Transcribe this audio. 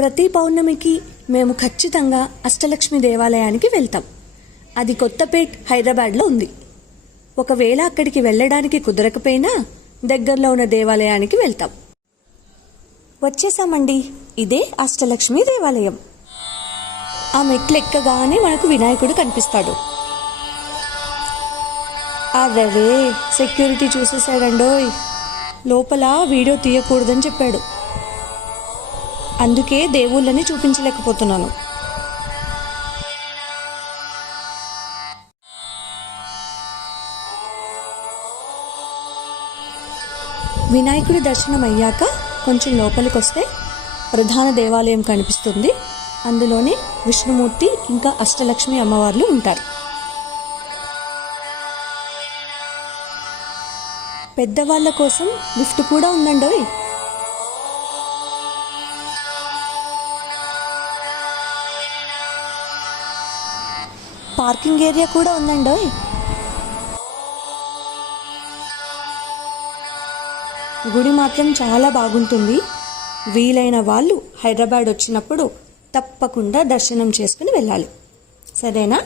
ప్రతి పౌర్ణమికి మేము ఖచ్చితంగా అష్టలక్ష్మి దేవాలయానికి వెళ్తాం. అది కొత్తపేట్ హైదరాబాద్లో ఉంది. ఒకవేళ అక్కడికి వెళ్ళడానికి కుదరకపోయినా దగ్గరలో ఉన్న దేవాలయానికి వెళ్తాం. వచ్చేసామండి. ఇదే అష్టలక్ష్మి దేవాలయం. ఆ మెట్లు ఎక్కగానే మనకు వినాయకుడు కనిపిస్తాడు. అదే సెక్యూరిటీ చూసేసాడండోయ్. లోపల వీడియో తీయకూడదని చెప్పాడు. అందుకే దేవుళ్ళని చూపించలేకపోతున్నాను. వినాయకుడి దర్శనం అయ్యాక కొంచెం లోపలికి వస్తే ప్రధాన దేవాలయం కనిపిస్తుంది. అందులోనే విష్ణుమూర్తి ఇంకా అష్టలక్ష్మి అమ్మవార్లు ఉంటారు. పెద్దవాళ్ళ కోసం లిఫ్ట్ కూడా ఉందండోయ్. పార్కింగ్ ఏరియా కూడా ఉందండోయ్. గుడి మాత్రం చాలా బాగుంటుంది. వీలైన వాళ్ళు హైదరాబాద్ వచ్చినప్పుడు తప్పకుండా దర్శనం చేసుకుని వెళ్ళాలి. సరేనా?